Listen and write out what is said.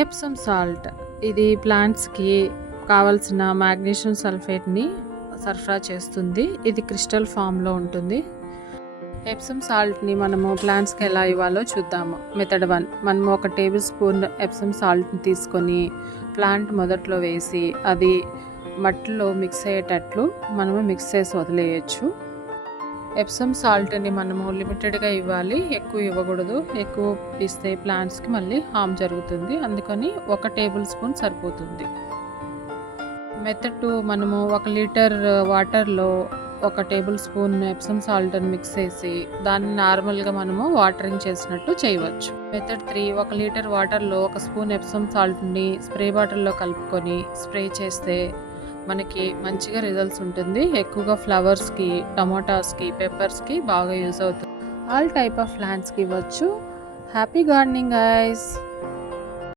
Epsom salt ఇది ప్లాంట్స్కి కావలసిన magnesium సల్ఫేట్ని సరఫరా చేస్తుంది. ఇది క్రిస్టల్ ఫామ్లో ఉంటుంది. ఎప్సమ్ సాల్ట్ని మనము ప్లాంట్స్కి ఎలా ఇవ్వాలో చూద్దాము. మెథడ్ వన్ మనము ఒక టేబుల్ స్పూన్ ఎప్సమ్ సాల్ట్ని తీసుకొని ప్లాంట్ మొదట్లో వేసి అది మట్టిలో మిక్స్ అయ్యేటట్లు మనము మిక్స్ చేసి వదిలేయచ్చు. ఎప్సమ్ సాల్ట్ని మనము లిమిటెడ్గా ఇవ్వాలి. ఎక్కువ ఇవ్వకూడదు. ఎక్కువ ఇస్తే ప్లాంట్స్కి మళ్ళీ హామ్ జరుగుతుంది. అందుకని ఒక టేబుల్ స్పూన్ సరిపోతుంది. మెత్తట్టు మనము ఒక లీటర్ వాటర్లో ఒక టేబుల్ స్పూన్ ఎప్సమ్ సాల్ట్ని మిక్స్ చేసి దాన్ని నార్మల్గా మనము వాటరింగ్ చేసినట్టు చేయవచ్చు. మెథడ్ త్రీ ఒక లీటర్ వాటర్లో ఒక స్పూన్ ఎప్సమ్ సాల్ట్ని స్ప్రే బాటిల్లో కలుపుకొని స్ప్రే చేస్తే మనకి మంచిగా రిజల్ట్స్ ఉంటుంది. ఎక్కువగా ఫ్లవర్స్కి టమోటాస్కి పెప్పర్స్కి బాగా యూజ్ అవుతుంది. ఆల్ టైప్ ఆఫ్ ప్లాంట్స్కి ఇవ్వచ్చు. Happy gardening ice